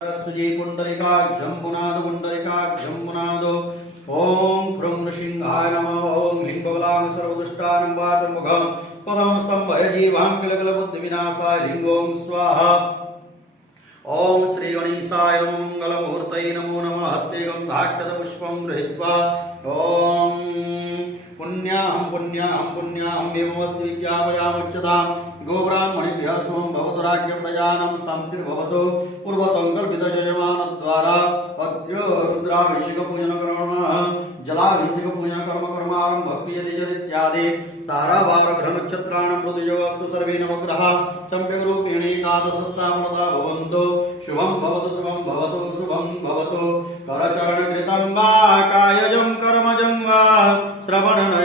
सुजी पुंडरीकाक्षं पुनाद पुंडरीकाक्षं पुनाद ओम क्रम नृसिंहाय नमः ओम ह्रीं बगलां सर्वदुष्टानं वाचमुखं पदं स्तंभय जीवां किलकिलबुद्धिविनाशाय लिंगों स्वाहा ओम श्री गणेशाय नमो मंगलमूर्तये नमो नमः हस्ते गन्धाक्षतपुष्पं गृहीत्वा ओम पुण्यां पुण्यां पुण्यां एवमस्ति विज्ञापयामुच्यतां गोब्राह्मणेभ्यः शुभं भवतु राज्यप्रजानां शान्तिर्भवतु पूर्वसङ्कल्पितयजमानद्वारा अद्य रुद्राभिषेकपूजनकर्मणः जलाभिषेकपूजनकर्म क्रियते चदित्यादि तारावारग्रहनक्षत्राणां मृतयोगस्तु सर्वे नवग्रहाः सम्यग्रूपेण एकादशस्थापनता भवन्तु शुभं भवतु शुभं भवतु शुभं भवतु करचरणकृतं वा कायजं कर्मजं वा श्रवणनयनं